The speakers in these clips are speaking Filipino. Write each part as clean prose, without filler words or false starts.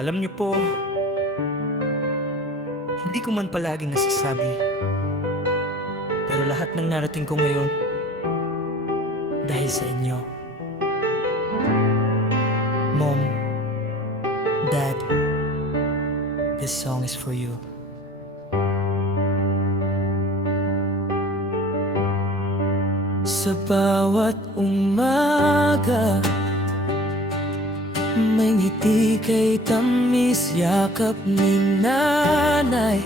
Alam niyo po, hindi ko man palaging nasasabi, pero lahat ng narating ko ngayon dahil sa inyo. Mom, Dad, this song is for you. Sa bawat umaga, may ngiti kay tamis yakap ni nanay.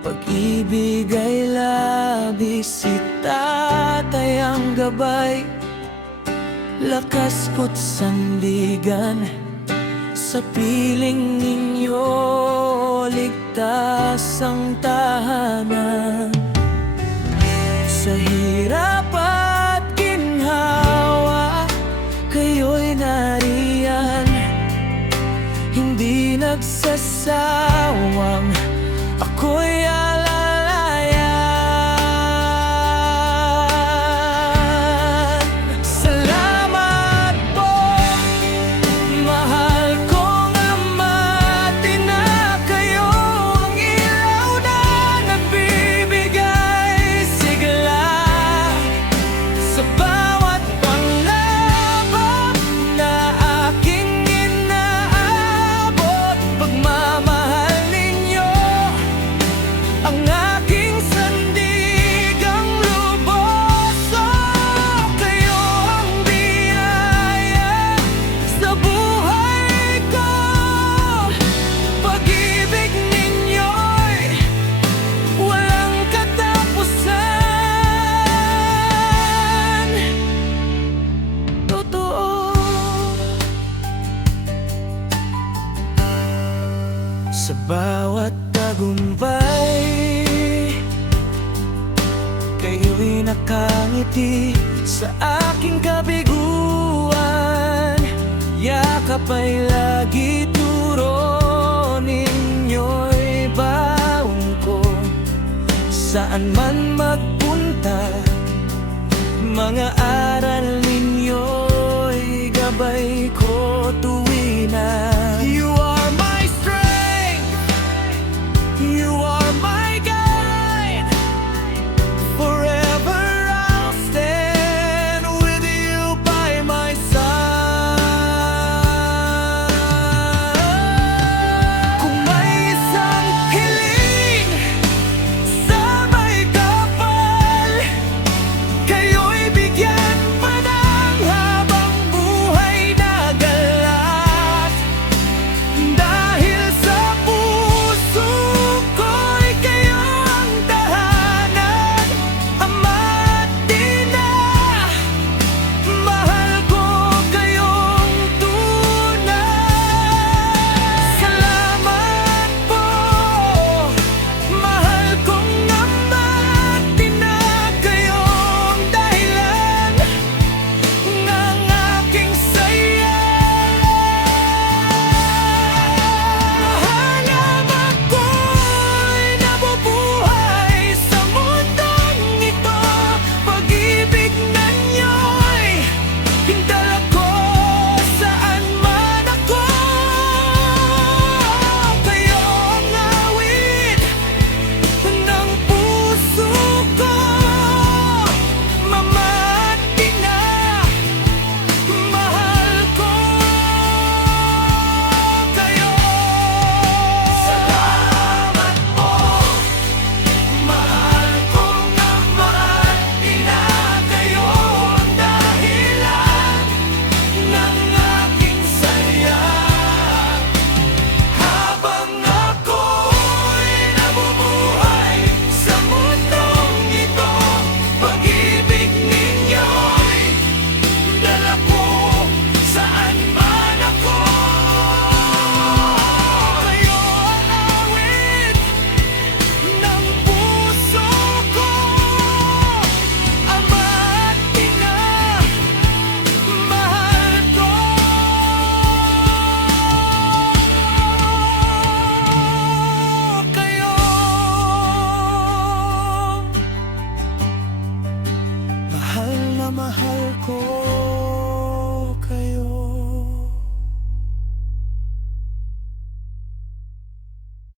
Pag-ibig ay labis, si tatay ang gabay. Lakas ko't sandigan, sa piling ninyo ligtas ang tahanan. Sa hirap at ginhawa, kayo'y nariyan, hindi nagsasawang ako'y alalayan. Salamat po, mahal kong ama, tinakayo ang ilaw na nagbibigay sigla sa bawat pangarap na aking inaabot. Pagmamahal ninyo ang aking sandigang lubos. Oh, kayo ang biyaya sa buhay ko. Pag-ibig ninyo'y walang katapusan. Totoo. Sa bawat tagumpay, kayo'y nakangiti sa aking kabiguan. Yakap ay lagi turo ninyo'y baon ko. Saan man magpunta, mga aral